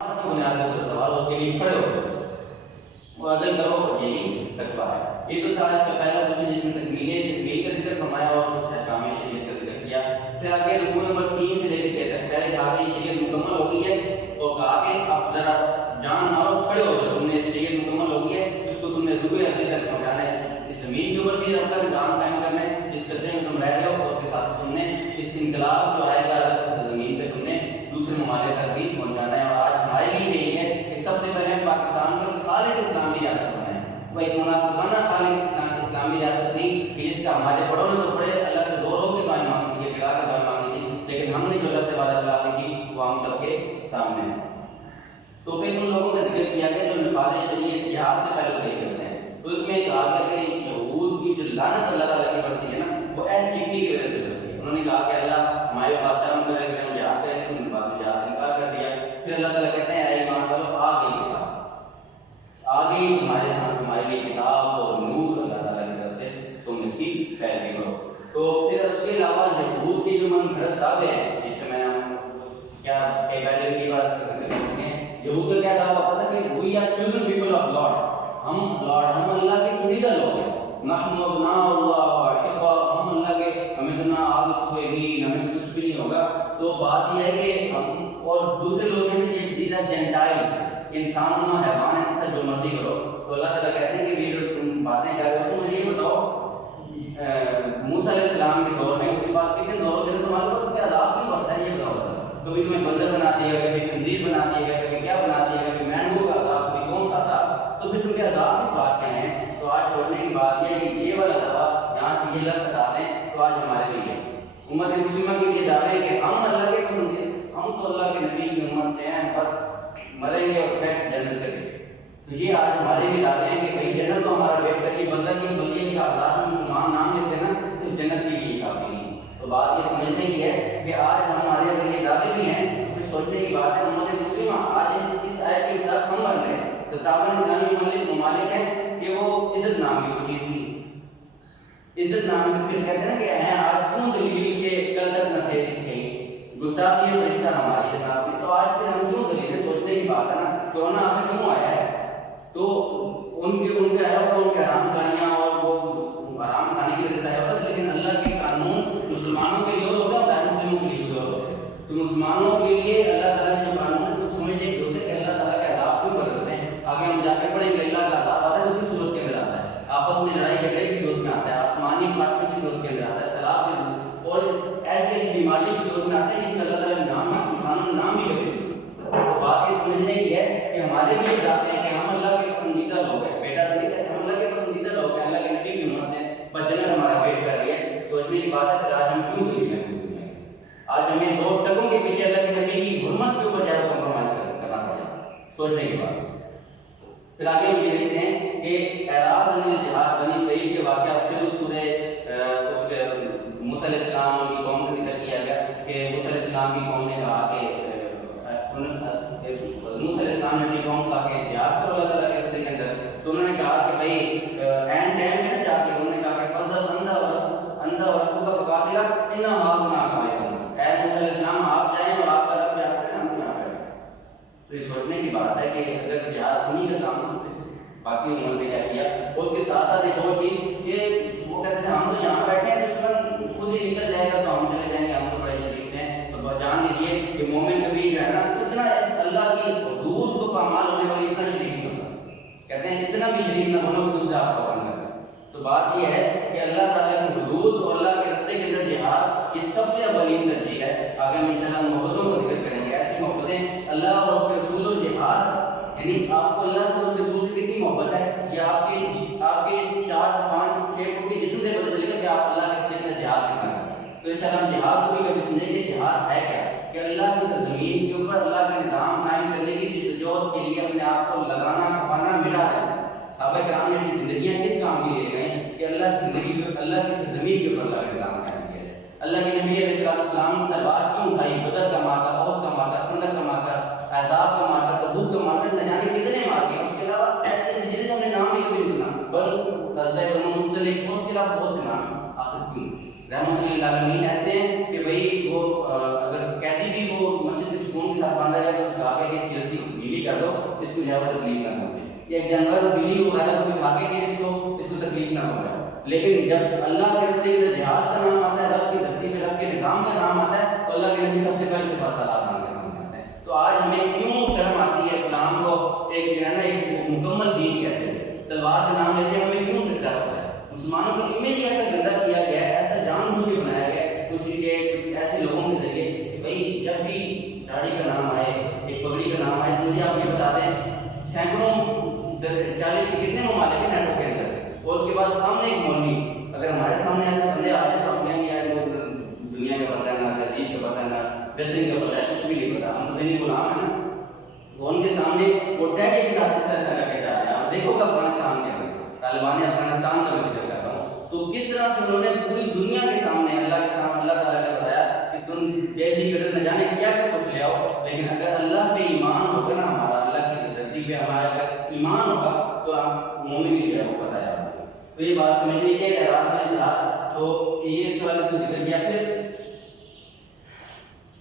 بنیاد کے اوپر سوال اس کے لیے کھڑے ہو وہ عدل کرو اور یہی تقویٰ ہے. یہ تو تھا اس کا پہلا کوشچن جس میں تکمیل کا ذکر فرمایا اور اس احکام شریعت کا ذکر کیا. پھر آگے رکوع نمبر 3 سے لے کے 6 تک پہلے کہا کہ شریعت مکمل ہو گئی ہے اور کہا کہ اب ذرا جان مارو کھڑے ہو جاؤ, تم نے شریعت مکمل ہو گئی ہے, اس کو تم نے رکوع عرضی تک پہنچانا ہے, اس زمین کے اوپر بھی رب کا نظام قائم کرنا ہے, اس قطرے میں تم رہ رہے ہو اور اس کے ساتھ تم نے اس انقلاب جو آئے گا اس زمین پہ تم نے دوسرے ممالک تک بھی پہنچانا ہے. اور آج ہمارے لیے یہی ہے کہ سب سے پہلے پاکستان کو خالص اسلامی ریاست بنائیں. وہ ایک منافقانہ خالص اسلامی ریاست نہیں کہ جس کا ہمارے بڑوں نے تو بڑے اللہ سے دو رو کے دعائیں مانگی تھی, گڑا کے دعائیں مانگی تھی, لیکن ہم نے جو اللہ سے وعدہ خلافی کی وہ ہم سب کے سامنے ہے. تو پھر ان لوگوں کا ذکر کیا گیا جو نفاذ شریعت جہاد سے پہلے طے کرتے ہیں. تو اس میں کہا گیا کہ یہود کی جو لعنت اللہ تعالیٰ کی برسی ہے نا وہ ایسی شکلی کی وجہ سے برسی ہے. انہوں نے کہا کہ اللہ ہمارے پاس سے ہم کرے کہ ہم جہاد کریں, تو نفاذ جہاد سے انکار کر دیا. پھر اللہ تعالیٰ کہتے ہیں اے ایمان والو آ گئی کتاب, آ گئی تمہارے سامنے تمہارے لیے کتاب اور نور اللہ تعالیٰ کی طرف سے, تم اس کی پیروی کرو. تو پھر اس کے علاوہ یہود کے جو من گھڑت دعوے ہیں جس سے میں کیا پہلے کی بات کر سکتے ہیں, یہود کا کیا دعویٰ پتہ کہ we are chosen people of lord, ہم اللہ کے چنیدہ لوگ ہیں, نحن ابناء اللہ واحبہ, ہم اللہ کے, ہمیں تو نہ آگ چھوئے گی ہمیں کچھ بھی نہیں ہوگا. تو بات یہ ہے کہ ہم اور دوسرے لوگ ہیں دیز آر جینٹائلز, انسان نما حیوان ہے, ان سے جو مرضی کرو. تو اللہ تعالیٰ کہتے ہیں کہ یہ جو تم باتیں کر رہے ہو تو مجھے یہ بتاؤ موسیٰ علیہ السلام کے دور میں اس کے بعد کتنے دور ہوتے ہیں تمہارے اوپر, کیا عذاب کیوں برسا ہے یہ بتاؤ. کبھی تمہیں بندر بنا دیا گیا, کبھی خنزیر بنا دیا گیا, کبھی کیا بنا دیا گیا, کبھی مینگو کا تھا, کبھی کون سا تھا, تو پھر تم کے عذاب کس بات کے ہیں. تو آج سوچنے کی بات یہ ہے کہ یہ والا دعویٰ یہاں سے یہ لفظ ہٹا دیں تو آج ہمارے لیے امت مسلمہ کے لیے دعوے کہ ہم اللہ کے پسندیدہ, ہم تو اللہ کے نبی کی امت سے ہیں, بس مریں گے اور پھر جنت کریں گے. تو یہ آج ہمارے بھی دعوے ہیں کہ بھائی جنت تو ہمارا ویٹ کریے, بدل کی بلکہ کی حالات میں مسلمان نام لیتے ہیں نا صرف جنت کے لیے کافی نہیں. تو بات یہ سمجھنے کی ہے کہ آج ہمارے اندر یہ دعوے بھی ہیں, پھر سوچنے کی بات ہے امت مسلمہ آج اس آیت کے ساتھ ہم بن رہے ہیں. 57 اسلامی ممالک ہیں کہ وہ عزت نام کی کوئی چیز نہیں, عزت نام کی پھر کہتے ہیں کہ ہیں آج کیوں ذلیل تھے کل تک نہ تھے کہیں, گستاخی فرشتہ ہماری جناب نے, تو آج پھر ہم کیوں ذلیل ہیں. سوچنے کی بات ہے نا, تو ہونا آسان کیوں آیا ہے. تو ان کے آیا ہوگا ان کے حرام کاریاں اور وہ حرام کھانے کی وجہ سے آیا ہوتا, لیکن اللہ کے قانون مسلمانوں کے لیے ہوتا ہے, مسلموں کے لیے ہوتا ہے. تو مسلمانوں کے لیے اللہ تعالیٰ نے جو قانون کو سمجھنے کے ہوتے ہیں کہ اللہ تعالیٰ کے عذاب کیوں کرتے ہیں. آگے ہم جا کے پڑھیں گے اللہ کا عذاب آتا ہے تو کس صورت کے اندر آتا ہے, آپس میں لڑائی جھگڑے کی صورت میں آتا ہے, آسمانی بادشاہ کی صورت کے اندر آتا ہے, سیلاب کی اور ایسے بیماری کی صورت میں آتے ہیں جن کا اللہ تعالیٰ نے نام بھی انسانوں نے نام بھی رکھے. بات یہ سمجھنے کی ہے کہ ہمارے لیے جاتے ہیں کہ ہم اللہ کے پسندیدہ لوگ ہیں, بیٹا تو نہیں کہتے, ہم اللہ کے پسندیدہ لوگ ہیں, اللہ کے نبی کی امت سے, بس جنت ہمارا ویٹ کر رہی ہے. سوچنے کی بات ہے کہ آج ہم کیوں ذلیل ہیں. آج ہمیں دو ٹکوں کے پیچھے اللہ کے نبی کی حرمت کے اوپر زیادہ کمپرومائز کرنا پڑا, سوچنے کی بات. پھر آگے ہم یہ دیکھتے ہیں کہ اعراض عن الجہاد بنی اسرائیل کے واقعہ, پھر اس سورہ اس موسیٰ علیہ السلام کی قوم کا ذکر کیا گیا کہ موسیٰ علیہ السلام کی قوم نے کہا کہ موسیٰ علیہ السلام نے اپنی قوم کو کہا کہ جہاد کرو اللہ تعالیٰ کے راستے کے اندر. تو انہوں نے کہا کہ بھائی اینڈ ٹائم میں جا کے انہوں نے کہا کہ فضل اندھا اور کا فقاتلہ انہا ہاہنا قائمون, اے موسیٰ علیہ السلام آپ جائیں اور آپ کا رب جہاد کریں, ہم یہاں کریں. تو یہ سوچنے کی بات ہے کہ اگر جہاد انہی کا کام کرتے باقی انہوں نے کیا کیا. اس کے ساتھ ساتھ ایک اور چیز یہ وہ کہتے ہیں ہم تو یہاں بیٹھے ہیں, دشمن خود ہی نکل جائے گا تو ہم چلے جائیں گے, ہم تو بڑے شریف ہیں. تو جان لیجیے کہ مومن کبھی جو ہے نا اتنا اللہ کی حدود کو پامال ہونے والی اتنا شریف نہیں ہوتا. کہتے ہیں اتنا بھی شریف نہ ہونا کہ دوسرا آپ کو کرنا. تو بات یہ ہے کہ اللہ تعالیٰ کی حدود اور اللہ کے راستے کے اندر جہاد یہ سب سے اولین ترجیح ہے. آگے ہم انشاءاللہ محبتوں کو ذکر کریں گے, ایسی محبتیں اللہ اور اس کے رسول و جہاد, یعنی آپ کو اللہ سے اس کے رسول سے کتنی محبت ہے یہ آپ کے 4 5 6 فٹ کے جسم سے پتہ چلے گا کہ آپ اللہ کے راستے کے اندر جہاد کرنا ہے. تو انشاءاللہ ہم جہاد کو بھی کبھی سمجھیں گے. جہاد ہے کیا کہ اللہ کی زمین کے اوپر اللہ کا نظام قائم کرنے کی جدوجہد کے لیے اپنے آپ کو لگانا کھپانا ملا ہے. صحابہ کرام نے اپنی زندگیاں کس کام کے لیے لگائیں کہ اللہ کی زندگی کو اللہ کی زمین کے اوپر اللہ کا نظام قائم کیا جائے. اللہ کے نبی علیہ السلام تلوار کیوں اٹھائی, بدر کا مارکا, احد کا مارکا, خندق کا مارکا, احزاب کا مارکا, تبوک کا مارکا, نہ جانے کتنے مارکے. اس کے علاوہ ایسے جنہیں تو ہم نے نام بھی کبھی نہیں سنا, بنو مستلق, اس کے علاوہ بہت سے نام ہیں. آخر کیوں رحمۃ للعالمین ایسے ہیں کہ بھائی وہ اگر قیدی بھی وہ مسجد کے سکون کے ساتھ باندھا جائے تو کہا کہ اس کی رسی ڈھیلی کر دو، اس کو زیادہ تکلیف نہ پہنچے. ایک جانور بلی وغیرہ کو دکھا کے کہ اس کو تکلیف نہ پہنچے. لیکن جب اللہ کے راستے میں جہاد کا نام آتا ہے، رب کی دھرتی پہ رب کے نظام کا نام آتا ہے، تو اللہ کے نبی سب سے پہلے صفات اللہ کے سامنے آتے ہیں. تو آج ہمیں کیوں شرم آتی ہے اسلام کو ایک جو ہے نا ایک مکمل دین کہتے ہیں، تلوار کا نام لیتے ہیں، ہمیں کیوں ڈر ہوتا ہے؟ مسلمانوں کا امیج ہی ایسا گندا کیا گیا ہے، ایسا جان بوجھ کے بنایا گیا ہے کچھ ایسے لوگوں کے ذریعے کہ بھائی جب بھی داڑھی کا نام آئے، ایک پگڑی کا نام آئے، تو مجھے آپ یہ بتا دیں سینکڑوں 40 کتنے ممالک ہیں نیٹو کے اندر، اور اس کے بعد سامنے ایک مولوی، اگر ہمارے سامنے ایسے بندے آ جائیں تو ہم کہیں گے یار دنیا کا پتہ ہے، نہ تہذیب کا پتہ ہے، نہ ڈریسنگ کا پتہ ہے، کچھ بھی نہیں پتا، ہم ذہنی غلام ہیں نا. وہ ان کے سامنے وہ ٹیگے کے ساتھ اس طرح کر کے جا رہے ہیں. آپ دیکھو گے افغانستان کے اندر طالبان افغانستان کا ذکر کرتا ہوں تو کس طرح سے انہوں نے پوری دنیا کے سامنے اللہ کے سامنے اللہ تعالیٰ کا بتایا کہ تم جیسی قدر نہ جانے کیا کیا کچھ لے آؤ، لیکن اگر اللہ پہ ایمان ہوگا نا ہمارا، اللہ کی دھرتی پہ ہمارا اگر ایمان ہوگا تو آپ مومن ہی ہے، وہ بتایا آپ کو. تو یہ بات سمجھنے کے اعراض میں تھا، تو یہ اس سوال سے ذکر کیا. پھر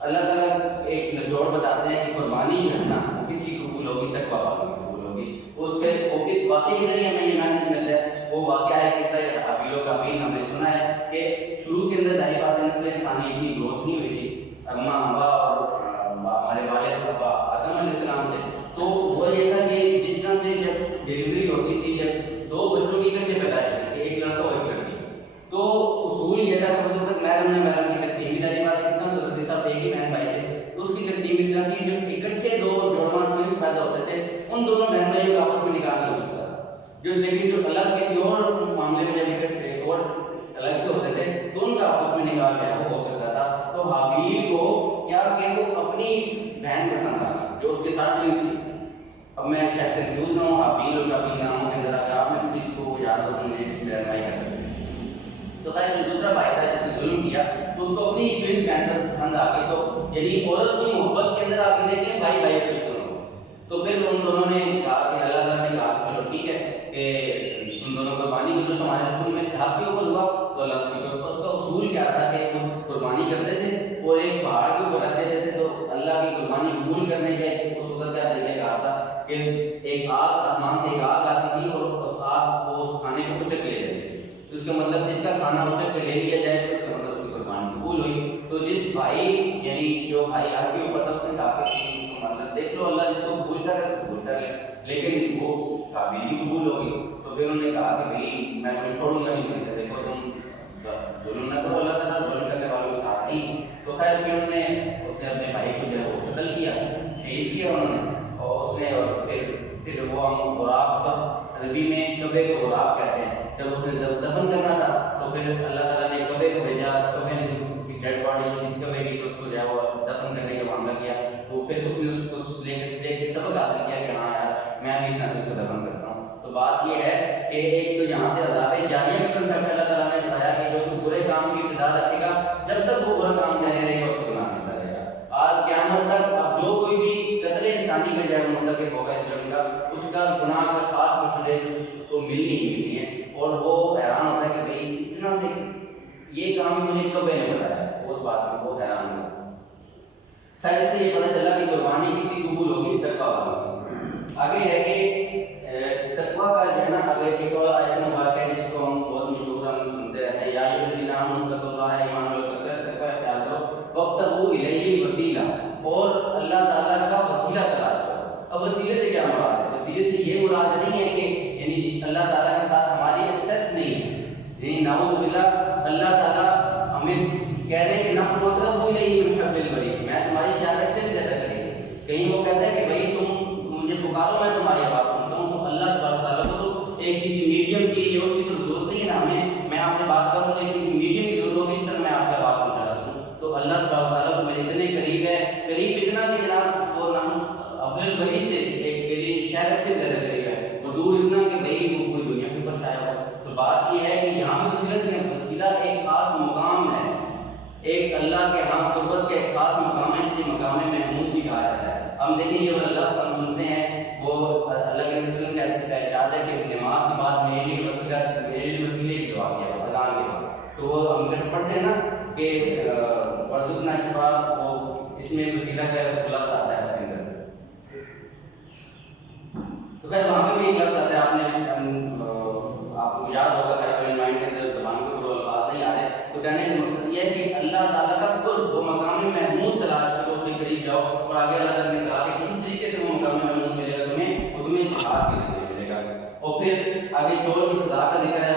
اللہ تعالیٰ ایک نچوڑ بتاتے ہیں کہ قربانی کرنا کسی قبول ہوگی، تقویٰ والی قبول ہوگی. اس کے وہ کس واقعے کے ذریعے ہمیں یہ میسج ملتا ہے؟ وہ واقعہ ہے کہ سر حابیل و قابیل ہم نے سنا ہے کہ شروع کے اندر ظاہر بات ہے نسل انسانی اتنی گروتھ نہیں ہوئی تھی، اماں ہوا اور ہمارے والد ابا آدم علیہ السلام تھے. تو وہ یہ تھا کہ جس طرح سے جب ڈلیوری ہوتی تھی، جب 2 بچوں کی اکٹھے پیدائش ہوتی تھی، ایک لڑکا اور ایک لڑکی، تو اصول یہ تھا کہ اس وقت محرم نے محرم کی تقسیم بھی داری بات ہے، کس طرح سرسدی صاحب ایک ہی بہن بھائی تھے، تو اس کی تقسیم اس طرح تھی جو اکٹھے 2 جوڑواں ٹوئنس پیدا ہوتے تھے، ان دونوں بہن بھائیوں کا آپس میں نکاح نہیں ہو سکتا جو، لیکن جو الگ کسی اور معاملے میں جب اکٹھے اور الگ سے ہوتے تھے تو ان کا آپس میں نکاح جو ہے وہ ہو سکتا تھا. تو حابیل کو کیا کہ وہ اپنی بہن پسند آ گئی جو اس کے ساتھ ٹوئنس تھی. اب میں شاید کنفیوز نہ ہوں حابیل اور قابیل ناموں کے اندر، اگر آپ میں اس چیز کو یاد ہو تو مجھے اس میں رہنمائی کر سکتے ہیں. تو خیر جو دوسرا بھائی تھا جس نے ظلم کیا تو اس کو اپنی ٹوئنس بہن پر پسند آ گئی. تو یعنی عورت کی محبت کے اندر آپ یہ دیکھیں بھائی بھائی کے رشتے ہوں. تو پھر ان دونوں نے کہا کہ اللہ تعالیٰ نے کہا چلو ٹھیک ہے کہ تم دونوں قربانی کو جو تمہارے تم میں سے حق کے اوپر ہوا تو اللہ تعالیٰ کے اوپر. اس کا اصول کیا تھا کہ وہ قربانی کرتے تھے اور ایک پہاڑ کے اوپر رکھ دیتے تھے. تو اللہ کی قربانی قبول کرنے کے اس وقت کیا طریقہ کہا تھا کہ ایک آگ آسمان سے ایک آگ آتی تھی اور اس آگ کو اس کھانے کو اچک لے لیتے تھے. تو اس کا مطلب جس کا کھانا اچک کے لے لیا جائے تو اس کا مطلب اس کی قربانی قبول ہوئی. تو جس بھائی یعنی جو بھائی حق کے اوپر تھا اس نے کہا کہ مطلب دیکھ لو اللہ جس کو قبول کر لے، لیکن وہ قابل ہی قبول ہوگی. تو پھر انہوں نے کہا کہ بھائی میں تمہیں چھوڑوں گا نہیں، دیکھو تم ظلم نہ کرو، اللہ تعالیٰ ظلم کرنے والوں کے ساتھ نہیں. تو خیر پھر انہوں نے اس نے اپنے بھائی کو جو ہے وہ قتل کیا، شہید کیا انہوں نے. اور اس نے پھر وہ ہم غراب پر عربی میں کبے کو غراب کہتے ہیں، جب اس نے دفن کرنا تھا تو پھر اللہ تعالیٰ نے کبے کو بھیجا. کبے نے ڈیڈ باڈی جو جس کبے کی تو اس کو جو ہے وہ دفن کرنے کا معاملہ کیا. تو پھر اس نے اس کو لے کے سبق حاصل کیا کہ ہاں یار میں بھی اس طرح سے اس کو دفن کرتا ہوں. تو بات یہ ہے کہ ایک تو یہاں سے عذاب جانیہ کا کنسیپٹ اللہ تعالیٰ نے بتایا کہ جو تو برے کام کی ابتدا رکھے گا جب تک وہ برا کام جاری رہے گا اس کو گناہ ملتا رہے گا. آج قیامت تک اب جو کوئی بھی قتل انسانی میں جائے منتقل ہوگا اس جرم کا، اس کا گناہ کا خاص مسئلے اس کو ملنی ہی ملنی ہے. اور وہ حیران ہوتا ہے کہ بھائی اتنا سے یہ کام مجھے کبھی نہیں بتایا، اس بات میں بہت حیران ہوا. خیر اس سے یہ پتہ چلا کہ قربانی کسی قبول ہوگی تقویٰ والی. آگے ہے کہ تقویٰ کا جو ہے نا اگر ایک اور آیت مبارکہ ہے جس کو ہم بہت مشہور ہم سنتے رہتے ہیں، یا الذین آمنوا اتقوا اللہ ایمان والتقویٰ، تقویٰ اختیار کرو وابتغوا الیہ الوسیلہ، اور اللہ تعالیٰ کا وسیلہ تلاش کرو. اب وسیلے سے کیا مراد ہے؟ وسیلے سے یہ مراد نہیں ہے کہ یعنی اللہ تعالیٰ کے ساتھ ہماری ایکسیس نہیں ہے، یعنی نعوذ باللہ اللہ تعالیٰ ہمیں کہہ رہے ہیں کہ نحن اقرب الیہ من حبل الورید، میں تمہاری شہادت سے بھی زیادہ قریب ہوں. کہیں وہ کہتا ہے کہ بھائی تم مجھے پکارو میں تمہاری آواز سنتا ہوں. تو اللہ تبارک تعالیٰ کو تو ایک کسی میڈیم کی یا اس کی تو ضرورت نہیں ہے نا ہمیں، میں آپ سے بات کروں تو ایک کسی میڈیم کی ضرورت ہوگی اس طرح میں آپ کی آواز پہنچا سکوں. تو اللہ تبارک تعالیٰ تو میرے اتنے قریب ہے، قریب اتنا کہ جناب وہ نحن حبل الورید سے ایک شہادت سے زیادہ قریب ہے، وہ دور اتنا کہ بھائی وہ پوری دنیا کے اوپر چھایا ہوا. تو بات یہ ہے کہ یہاں پہ وسیلہ ایک خاص مقام ہے، ایک اللہ کے ہاں قربت کا ایک خاص مقام ہے جسے مقام محمود بھی کہا جاتا ہے. ہم دیکھیں یہ اللہ سے ہم سنتے ہیں وہ اللہ کے وسلم کا ارشاد ہے کہ نماز کے بعد میرے لیے وسیلے کی دعا کیا اذان کے بعد. تو وہ ہم پڑھتے ہیں نا کہ ورزقنا شفا، وہ اس میں وسیلہ کا خلاصہ آتا ہے اس کے اندر. خیر وہاں پہ بھی ایک لفظ آتا ہے، آپ نے آپ کو یاد ہوگا، خیر میرے مائنڈ کے اندر زبان کے اوپر الفاظ نہیں آ رہے، تو کہنے کا مقصد یہ ہے کہ اللہ تعالیٰ کا قرب و مقام محمود تلاش کرو، اس کے قریب جاؤ، اور آگے اللہ تعالیٰ نے کہا کہ کس طریقے سے وہ مقام محمود ملے گا تمہیں، وہ تمہیں جہاد کے ذریعے ملے گا۔ اور پھر آگے چور کی سزا کا ذکر ہے،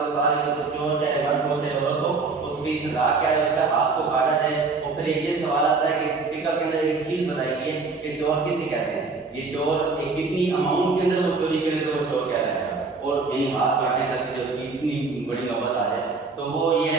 وہ ساری چور چاہے مرد ہو چاہے عورت ہو، اس کی سزا کیا ہے، اس کا ہاتھ کو کاٹا جائے۔ اور پھر ایک یہ سوال آتا ہے کہ فقہ کے اندر ایک چیز بتائی گئی ہے کہ چور کسے کہتے ہیں، یہ چور ایک کتنی اماؤنٹ کے اندر وہ چوری کرے تو وہ چور کہہ رہا ہے، اور یعنی ہاتھ کاٹنے تک کہ اس کی اتنی بڑی نوبت آ جائے، تو وہ یہ